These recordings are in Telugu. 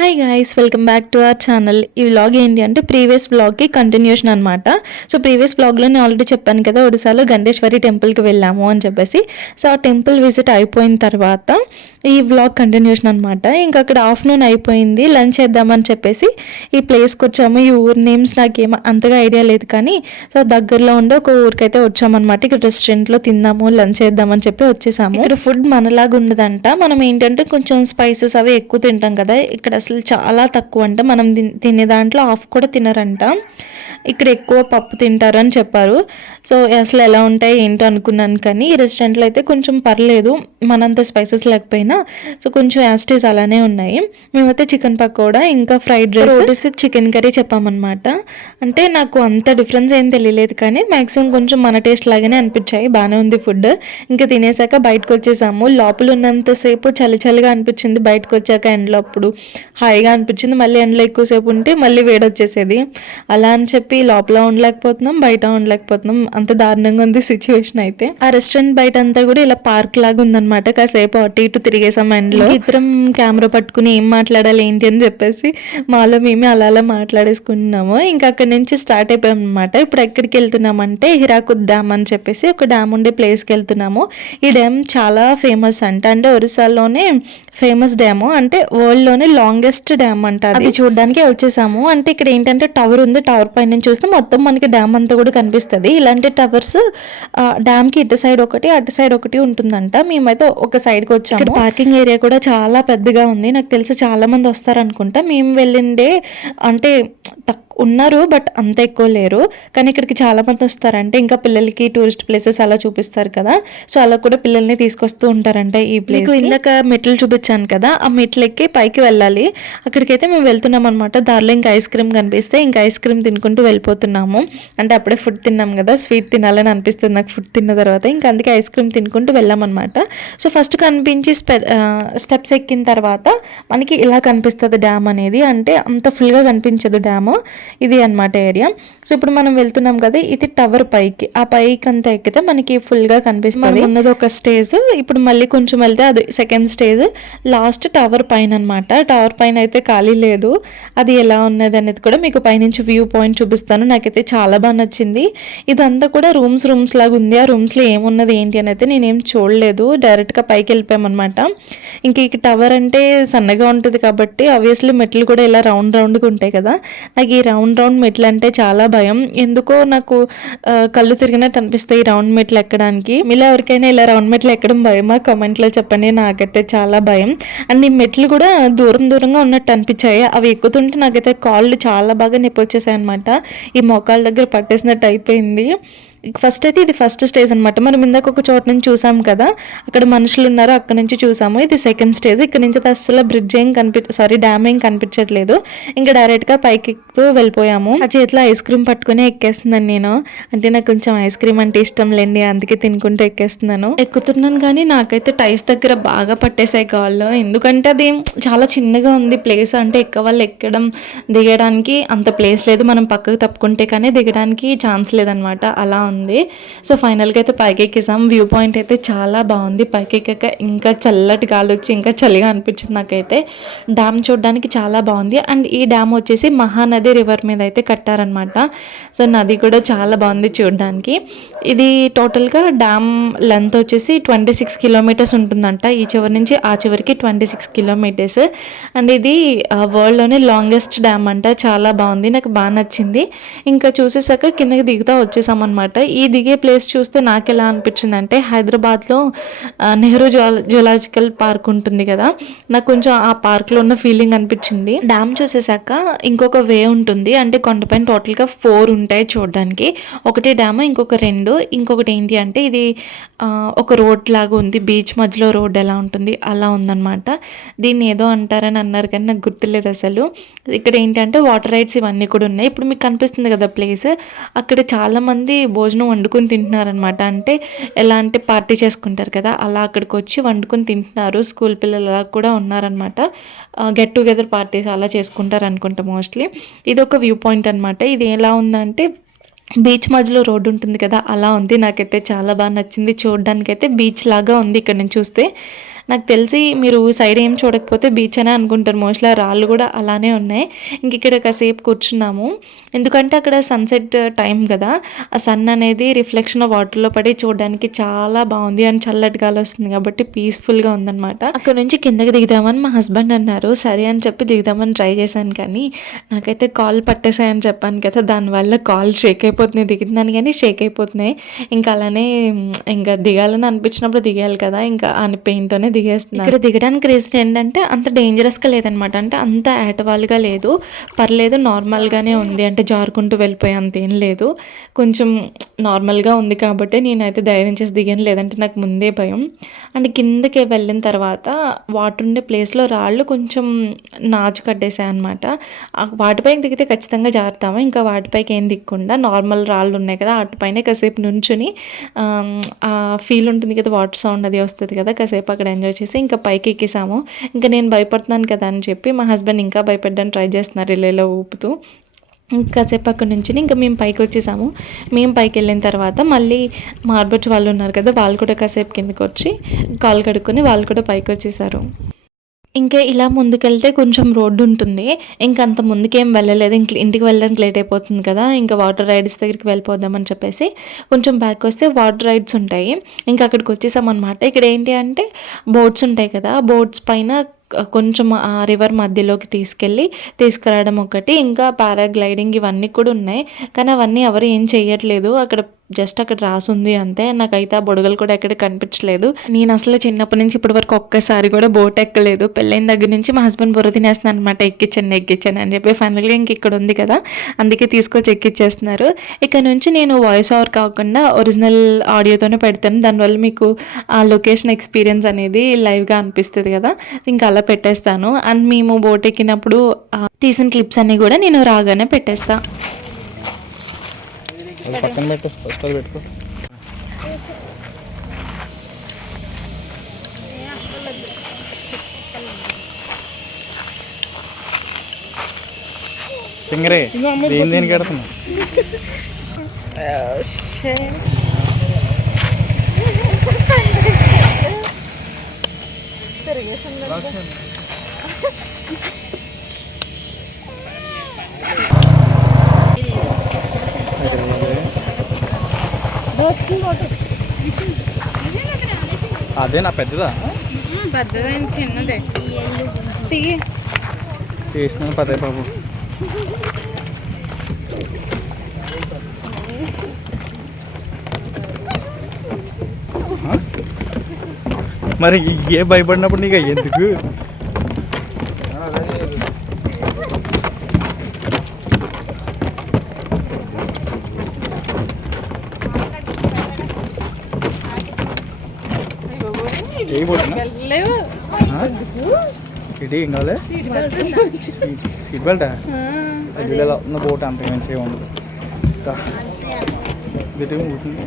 Hi guys welcome back to our channel ఈ వ్లాగ్ ఏంటి అంటే ప్రీవియస్ వ్లాగ్కి కంటిన్యూషన్ అనమాట సో ప్రీవియస్ వ్లాగ్లో నేను ఆల్రెడీ చెప్పాను కదా ఒడిశాలో గండేశ్వరి టెంపుల్కి వెళ్ళాము అని చెప్పేసి. సో ఆ టెంపుల్ విజిట్ అయిపోయిన తర్వాత ఈ వ్లాగ్ కంటిన్యూషన్ అనమాట ఇంకా అక్కడ ఆఫ్టర్నూన్ అయిపోయింది లంచ్ చేద్దామని చెప్పేసి ఈ ప్లేస్కి వచ్చాము. ఈ ఊరు నేమ్స్ నాకేం అంతగా ఐడియా లేదు కానీ సో దగ్గరలో ఉండే ఒక ఊరికైతే వచ్చామన్నమాట. ఇక్కడ రెస్టారెంట్లో తిందాము లంచ్ చేద్దామని చెప్పి వచ్చేసాము. ఇక్కడ ఫుడ్ మనలాగా ఉండదంట. మనం ఏంటంటే కొంచెం స్పైసెస్ అవి ఎక్కువ తింటాం కదా ఇక్కడ అసలు చాలా తక్కువ అంట మనం తిన్- దాంట్లో హాఫ్ కూడా తినరంట. ఇక్కడ ఎక్కువ పప్పు తింటారని చెప్పారు. సో అసలు ఎలా ఉంటాయి ఏంటో అనుకున్నాను కానీ ఈ రెస్టారెంట్లో అయితే కొంచెం పర్లేదు. మనంత స్పైసెస్ లేకపోయినా సో కొంచెం యాస్టీస్ అలానే ఉన్నాయి. మేమైతే చికెన్ పకోడా ఇంకా ఫ్రైడ్ రైస్ చికెన్ కర్రీ చెప్పామన్నమాట. అంటే నాకు అంత డిఫరెన్స్ ఏం తెలియలేదు కానీ మ్యాక్సిమం కొంచెం మన టేస్ట్ లాగానే అనిపించాయి. బాగానే ఉంది ఫుడ్. ఇంకా తినేసాక బయటకు వచ్చేసాము లోపల ఉన్నంతసేపు చలి చలిగా అనిపించింది బయటకు వచ్చాక ఎండలో అప్పుడు. హాయిగా అనిపించింది. మళ్ళీ ఎండలో ఎక్కువసేపు ఉంటే మళ్ళీ వేడి వచ్చేసేది అలా అని చెప్పి లోపల ఉండలేకపోతున్నాం బయట ఉండలేకపోతున్నాం. అంత దారుణంగా ఉంది సిచ్యువేషన్ అయితే. ఆ రెస్టారెంట్ బయట అంతా కూడా ఇలా పార్క్ లాగా ఉందన్నమాట. కాసేపు అటు ఇటు తిరిగేసాం ఎండలో. ఇద్దరం కెమెరా పట్టుకుని ఏం మాట్లాడాలి ఏంటి అని చెప్పేసి మాలో మేమే అలా అలా మాట్లాడేసుకుంటున్నాము ఇంకా అక్కడి నుంచి స్టార్ట్ అయిపోయాం అనమాట ఇప్పుడు ఎక్కడికి వెళ్తున్నామంటే హిరాకుద్ డ్యామ్ అని చెప్పేసి ఒక డ్యామ్ ఉండే ప్లేస్కి వెళ్తున్నాము. ఈ డ్యామ్ చాలా ఫేమస్ అంట. అంటే ఒరిస్సాలోనే ఫేమస్ డ్యాము. అంటే వరల్డ్లోనే లాంగెస్ట్ లాంగెస్ట్ డ్యామ్ అంట అది. చూడడానికి వచ్చేసాము. అంటే ఇక్కడ ఏంటంటే టవర్ ఉంది. టవర్ పైన నుంచి చూస్తే మొత్తం మనకి డ్యామ్ అంతా కూడా కనిపిస్తుంది. ఇలాంటి టవర్స్ డ్యామ్కి ఇటు సైడ్ ఒకటి అటు సైడ్ ఒకటి ఉంటుందంట. మేమైతే ఒక సైడ్కి వచ్చాము. పార్కింగ్ ఏరియా కూడా చాలా పెద్దగా ఉంది. నాకు తెలిసి చాలా మంది వస్తారు అనుకుంటా మేము వెళ్ళిండే అంటే తక్కువ ఉన్నారు బట్ అంత ఎక్కువ లేరు. కానీ ఇక్కడికి చాలా మంది వస్తారంటే ఇంకా పిల్లలకి టూరిస్ట్ ప్లేసెస్ అలా చూపిస్తారు కదా. సో అలా కూడా పిల్లల్ని తీసుకొస్తూ ఉంటారంట ఈ ప్లేస్ ఇందాక మెట్లు చూపించాను కదా ఆ మెట్లు ఎక్కి పైకి వెళ్ళాలి. అక్కడికైతే మేము వెళ్తున్నాం అనమాట దారిలో ఇంకా ఐస్ క్రీమ్ కనిపిస్తే ఇంకా ఐస్ క్రీమ్ తినుకుంటూ వెళ్ళిపోతున్నాము. అంటే అప్పుడే ఫుడ్ తిన్నాం కదా స్వీట్ తినాలని అనిపిస్తుంది నాకు ఫుడ్ తిన్న తర్వాత. ఇంకా అందుకే ఐస్ క్రీమ్ తినుకుంటూ వెళ్ళామన్నమాట. సో ఫస్ట్ కనిపించి స్టెప్స్ ఎక్కిన తర్వాత మనకి ఇలా కనిపిస్తుంది డ్యామ్ అనేది. అంటే అంత ఫుల్గా కనిపించదు డ్యామ్ ఇది అన్నమాట ఏరియా సో ఇప్పుడు మనం వెళ్తున్నాం కదా ఇది టవర్ పైకి. ఆ పైకి అంతా ఎక్కితే మనకి ఫుల్గా కనిపిస్తుంది. ఉన్నది ఒక స్టేజ్ ఇప్పుడు మళ్ళీ కొంచెం వెళ్తే అది సెకండ్ స్టేజ్ లాస్ట్ టవర్ పైన అనమాట టవర్ పైన అయితే ఖాళీ లేదు. అది ఎలా ఉన్నది అనేది కూడా మీకు పైనుంచి వ్యూ పాయింట్ చూపిస్తాను. నాకైతే చాలా బాగా నచ్చింది. ఇదంతా కూడా రూమ్స్ రూమ్స్ లాగా ఉంది. ఆ రూమ్స్లో ఏమున్నది ఏంటి అని అయితే నేనేం చూడలేదు. డైరెక్ట్గా పైకి వెళ్ళిపోయామన్నమాట ఇంక ఈ టవర్ అంటే సన్నగా ఉంటుంది కాబట్టి ఆబ్వియస్లీ మెట్లు కూడా ఇలా రౌండ్ రౌండ్గా ఉంటాయి కదా. నాకు ఈ రౌండ్ రౌండ్ రౌండ్ మెట్లు అంటే చాలా భయం. ఎందుకో నాకు కళ్ళు తిరిగినట్టు అనిపిస్తాయి ఈ రౌండ్ మెట్లు ఎక్కడానికి. మీలో ఎవరికైనా ఇలా రౌండ్ మెట్లు ఎక్కడం భయమా? కమెంట్లో చెప్పండి. నాకైతే చాలా భయం. అండ్ ఈ మెట్లు కూడా దూరం దూరంగా ఉన్నట్టు అనిపించాయి. అవి ఎక్కుతుంటే నాకైతే కాళ్ళు చాలా బాగా నొప్పి వచ్చేసాయి అనమాట ఈ మోకాళ్ళ దగ్గర పట్టేసినట్టు అయిపోయింది. ఫస్ట్ అయితే ఇది ఫస్ట్ స్టేజ్ అనమాట మనం ఇందాక ఒక చోట నుంచి చూసాం కదా అక్కడ మనుషులు ఉన్నారు అక్కడ నుంచి చూసాము. ఇది సెకండ్ స్టేజ్ ఇక్కడ నుంచి అయితే అసలు బ్రిడ్జ్ ఏం కనిపి సారీ డ్యామ్ ఏం కనిపించట్లేదు. ఇంకా డైరెక్ట్గా పైకి ఎక్కుతూ వెళ్ళిపోయాము. ఆ చేతిలో ఐస్ క్రీమ్ పట్టుకుని ఎక్కేస్తున్నాను నేను. అంటే నాకు కొంచెం ఐస్ క్రీమ్ అంటే ఇష్టం లేండి అందుకే తినుకుంటూ ఎక్కేస్తున్నాను. ఎక్కుతున్నాను కానీ నాకైతే టైస్ దగ్గర బాగా పట్టేసాయి కాళ్ళు. ఎందుకంటే అది చాలా చిన్నగా ఉంది ప్లేస్ అంటే ఎక్క వాళ్ళు ఎక్కడం దిగడానికి అంత ప్లేస్ లేదు. మనం పక్కకు తప్పుకుంటే కానీ దిగడానికి ఛాన్స్ లేదనమాట అలా ఉంది సో ఫైనల్గా అయితే పైకి ఎక్కేసాం వ్యూ పాయింట్ అయితే చాలా బాగుంది. పైకి ఎక్కాక ఇంకా చల్లటి గాలి వచ్చి ఇంకా చలిగా అనిపించింది నాకైతే. డ్యామ్ చూడడానికి చాలా బాగుంది. అండ్ ఈ డ్యామ్ వచ్చేసి మహానది రివర్ మీద అయితే కట్టారనమాట సో నది కూడా చాలా బాగుంది చూడడానికి. ఇది టోటల్గా డ్యామ్ లెంత్ వచ్చేసి ట్వంటీ సిక్స్ కిలోమీటర్స్ ఉంటుందంట. ఈ చివరి నుంచి ఆ చివరికి ట్వంటీ సిక్స్ కిలోమీటర్స్. అండ్ ఇది వరల్డ్లోనే లాంగెస్ట్ డ్యామ్ అంట. చాలా బాగుంది. నాకు బాగా నచ్చింది. ఇంకా చూసేసాక కిందకి దిగుతా వచ్చేసామన్నమాట. ఈ దిగే ప్లేస్ చూస్తే నాకు ఎలా అనిపించింది అంటే హైదరాబాద్లో నెహ్రూ జువా- జువలాజికల్ పార్క్ ఉంటుంది కదా. నాకు కొంచెం ఆ పార్క్లో ఉన్న ఫీలింగ్ అనిపించింది. డ్యామ్ చూసేసాక ఇంకొక వే ఉంటుంది. అంటే కొండపైన టోటల్గా ఫోర్ ఉంటాయి చూడడానికి. ఒకటి డ్యామ్ ఇంకొక రెండు. ఇంకొకటి ఏంటి అంటే ఇది ఒక రోడ్ లాగా ఉంది. బీచ్ మధ్యలో రోడ్ ఎలా ఉంటుంది? అలా ఉందన్నమాట. దీన్ని ఏదో అంటారని అన్నారు కానీ నాకు గుర్తులేదు అసలు. ఇక్కడ ఏంటంటే వాటర్ రైడ్స్ ఇవన్నీ కూడా ఉన్నాయి. ఇప్పుడు మీకు కనిపిస్తుంది కదా ప్లేస్. అక్కడ చాలామంది భోజనం వండుకొని తింటున్నారనమాట అంటే ఎలా అంటే పార్టీ చేసుకుంటారు కదా అలా అక్కడికి వచ్చి వండుకొని తింటున్నారు. స్కూల్ పిల్లలు అలా కూడా ఉన్నారనమాట గెట్ టుగెదర్ పార్టీస్ అలా చేసుకుంటారు అనుకుంటా మోస్ట్లీ ఇది ఒక వ్యూ పాయింట్ అనమాట ఇది ఎలా ఉందంటే బీచ్ మధ్యలో రోడ్డు ఉంటుంది కదా అలా ఉంది. నాకైతే చాలా బాగా నచ్చింది. చూడడానికైతే బీచ్ లాగా ఉంది ఇక్కడ నుంచి చూస్తే. నాకు తెలిసి మీరు సైడ్ ఏం చూడకపోతే బీచ్ అనే అనుకుంటారు. మోస్ట్లీ రాళ్ళు కూడా అలానే ఉన్నాయి. ఇంక ఇక్కడ కాసేపు కూర్చున్నాము. ఎందుకంటే అక్కడ సన్సెట్ టైం కదా. ఆ సన్ అనేది రిఫ్లెక్షన్ వాటర్లో పడి చూడడానికి చాలా బాగుంది. అండ్ చల్లటి గాలి వస్తుంది కాబట్టి పీస్ఫుల్గా ఉందన్నమాట. అక్కడ నుంచి కిందకి దిగుదామని మా హస్బెండ్ అన్నారు. సరే అని చెప్పి దిగుదామని ట్రై చేశాను కానీ నాకైతే కాల్ పట్టేసాయని చెప్పాను కదా. దానివల్ల కాల్ షేక్ అయిపోతున్నాయి. దిగుతున్నాను కానీ షేక్ అయిపోతున్నాయి. ఇంకా అలానే ఇంకా దిగాలని అనిపించినప్పుడు దిగాలి కదా. ఇంకా అని పెయిన్తోనే దిగేస్తున్నారు. ఇక్కడ దిగడానికి రీజన్ ఏంటంటే అంత డేంజరస్గా లేదనమాట. అంటే అంత ఏటవాలుగా లేదు. పర్లేదు నార్మల్గానే ఉంది. అంటే జారుకుంటూ వెళ్ళిపోయే అంత ఏం లేదు. కొంచెం నార్మల్గా ఉంది కాబట్టి నేనైతే ధైర్యం చేసి దిగాను. లేదంటే నాకు ముందే భయం. అండ్ కిందకి వెళ్ళిన తర్వాత వాటర్ ఉండే ప్లేస్లో రాళ్ళు కొంచెం నాచు కట్టేసాయి అనమాట వాటిపైకి దిగితే ఖచ్చితంగా జారుతాము. ఇంకా వాటిపైకి ఏం దిక్కుండా నార్మల్ రాళ్ళు ఉన్నాయి కదా వాటిపైనే కాసేపు నుంచుని ఫీల్ ఉంటుంది కదా వాటర్ సౌండ్ అది వస్తుంది కదా కాసేపు అక్కడ ఎంజాయ్ చేసి ఇంకా పైకి ఎక్కేసాము. ఇంకా నేను భయపడుతున్నాను కదా అని చెప్పి మా హస్బెండ్ ఇంకా భయపడ్డాను ట్రై చేస్తున్నారు రిలేలో ఊపుతూ. కాసేపు అక్కడ నుంచి ఇంకా మేము పైకి వచ్చేసాము. మేము పైకి వెళ్ళిన తర్వాత మళ్ళీ మార్బొచ్చు వాళ్ళు ఉన్నారు కదా వాళ్ళు కూడా కాసేపు కిందకి వచ్చి కాలు కడుక్కొని వాళ్ళు కూడా పైకి వచ్చేసారు. ఇంకా ఇలా ముందుకెళ్తే కొంచెం రోడ్డు ఉంటుంది ఇంకా అంత ముందుకేం వెళ్ళలేదు. ఇంక ఇంటికి వెళ్ళడానికి లేట్ అయిపోతుంది కదా. ఇంకా వాటర్ రైడ్స్ దగ్గరికి వెళ్ళిపోదామని చెప్పేసి కొంచెం బ్యాక్ వస్తే వాటర్ రైడ్స్ ఉంటాయి. ఇంకా అక్కడికి వచ్చేసామన్నమాట. ఇక్కడ ఏంటి అంటే బోట్స్ ఉంటాయి కదా. బోట్స్ పైన కొంచెం ఆ రివర్ మధ్యలోకి తీసుకెళ్ళి తీసుకురావడం ఒకటి. ఇంకా పారాగ్లైడింగ్ ఇవన్నీ కూడా ఉన్నాయి. కానీ అవన్నీ ఎవరు ఏం చేయట్లేదు అక్కడ జస్ట్ అక్కడ రాసుంది అంతే నాకైతే ఆ బొడగలు కూడా ఎక్కడ కనిపించలేదు. నేను అసలు చిన్నప్పటి నుంచి ఇప్పటి వరకు ఒక్కసారి కూడా బోట్ ఎక్కలేదు. పెళ్ళైన దగ్గర నుంచి మా హస్బెండ్ బుర్ర తినేస్తున్నాను అనమాట ఎక్కించండి ఎక్కించండి అని చెప్పి ఫైనల్గా ఇంక ఇక్కడ ఉంది కదా అందుకే తీసుకొచ్చి ఎక్కిచ్చేస్తున్నారు. ఇక్కడ నుంచి నేను వాయిస్ ఓవర్ కాకుండా ఒరిజినల్ ఆడియోతోనే పెడతాను. దానివల్ల మీకు ఆ లొకేషన్ ఎక్స్పీరియన్స్ అనేది లైవ్గా అనిపిస్తుంది కదా ఇంకా అలా పెట్టేస్తాను. అండ్ మేము బోట్ ఎక్కినప్పుడు తీసిన క్లిప్స్ అన్నీ కూడా నేను రాగానే పెట్టేస్తాను పక్కన పెట్టు ఫస్ట్ అది పెట్టుకో. సింగరే దేని దేనికి పెడుతున్నా అదే నా పెద్దదా పెద్దదైన చిన్నదే పదే బాబు? మరి ఏ భయపడినప్పుడు నీకు ఎందుకు? చేయబోతున్నా లేవు ఇటీ ఏం కావాలి సీట్ బెల్టా అదిలో ఉన్న బోట్ అంత మంచిగా ఉండదు దా. ఇటు ఊరుకుంది.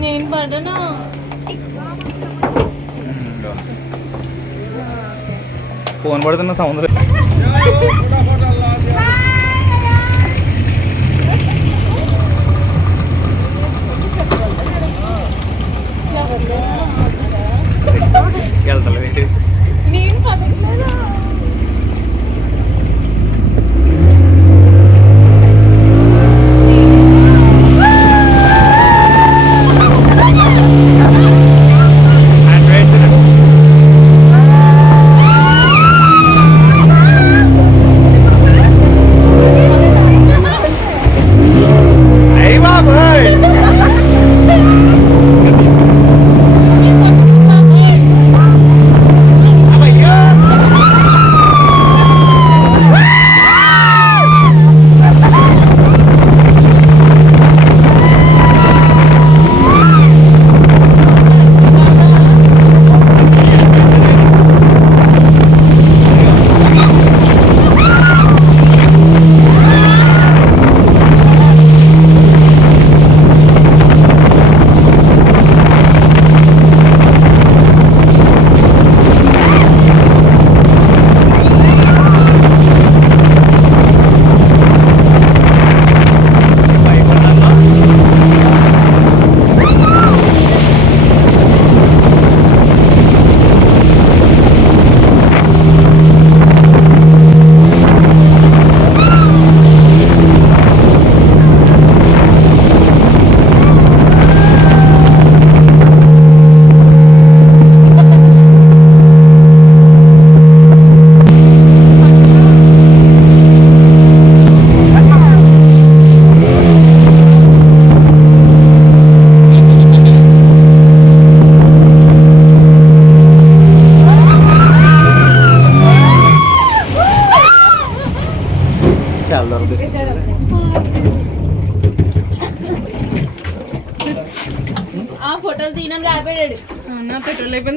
నేను పడను ఫోన్ పడుతున్న సౌండ్ వెళ్తలేదు నేను పడట్లేదు?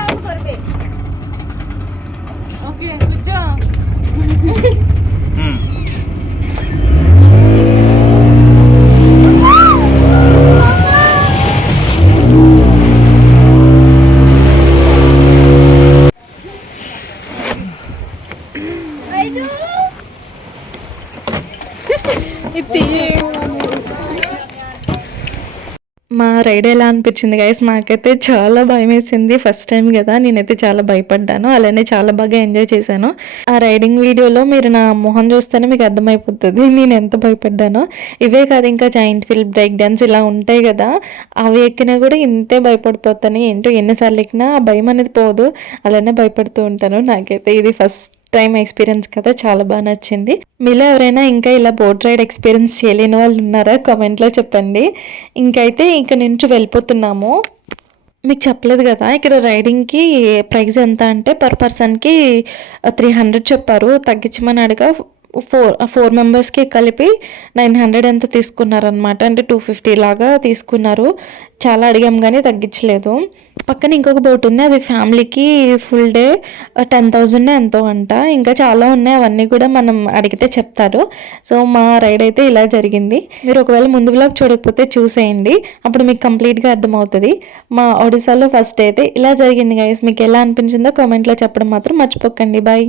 అయిపోయింది ఓకే కూర్చో ఇది మా రైడ్ ఎలా అనిపించింది గైస్ నాకైతే చాలా భయం వేసింది ఫస్ట్ టైం కదా నేనైతే చాలా భయపడ్డాను. అలానే చాలా బాగా ఎంజాయ్ చేశాను. ఆ రైడింగ్ వీడియోలో మీరు నా మొహం చూస్తేనే మీకు అర్థమైపోతుంది నేను ఎంత భయపడ్డానో. ఇవే కాదు ఇంకా జాయింట్ ఫీల్ బ్రేక్ డ్యాన్స్ ఇలా ఉంటాయి కదా అవి ఎక్కినా కూడా ఇంతే భయపడిపోతాను. ఏంటో ఎన్నిసార్లు ఎక్కినా ఆ భయం అనేది పోదు. అలానే భయపడుతూ ఉంటాను. నాకైతే ఇది ఫస్ట్ టైం ఎక్స్పీరియన్స్ కదా చాలా బాగా నచ్చింది. మీలో ఎవరైనా ఇంకా ఇలా బోట్ రైడ్ ఎక్స్పీరియన్స్ చేయలేని వాళ్ళు ఉన్నారా? కామెంట్లో చెప్పండి. ఇంకైతే ఇంక నుంచి వెళ్ళిపోతున్నాము. మీకు చెప్పలేదు కదా ఇక్కడ రైడింగ్కి ప్రైస్ ఎంత అంటే పర్ పర్సన్కి త్రీ హండ్రెడ్ చెప్పారు. తగ్గించమని అడగా. ఫోర్ ఫోర్ మెంబర్స్కి కలిపి నైన్ హండ్రెడ్ ఎంత తీసుకున్నారనమాట అంటే టూ ఫిఫ్టీ లాగా తీసుకున్నారు. చాలా అడిగాం కానీ తగ్గించలేదు. పక్కన ఇంకొక బోట్ ఉంది. అది ఫ్యామిలీకి ఫుల్ డే టెన్ థౌజండ్ ఎంతో అంట. ఇంకా చాలా ఉన్నాయి. అవన్నీ కూడా మనం అడిగితే చెప్తారు. సో మా రైడ్ అయితే ఇలా జరిగింది. మీరు ఒకవేళ ముందు బ్లాగ్ చూడకపోతే చూసేయండి. అప్పుడు మీకు కంప్లీట్గా అర్థమవుతుంది. మా ఒడిశాలో ఫస్ట్ అయితే ఇలా జరిగింది గైస్. మీకు ఎలా అనిపించిందో కామెంట్లో చెప్పడం మాత్రం మర్చిపోకండి. బాయ్.